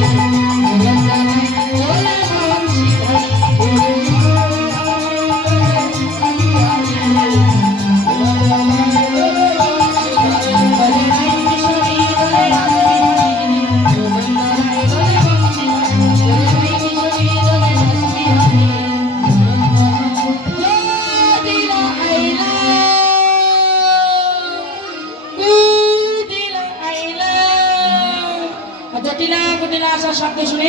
Thank you. Gudila Gudila asal শব্দ শুনে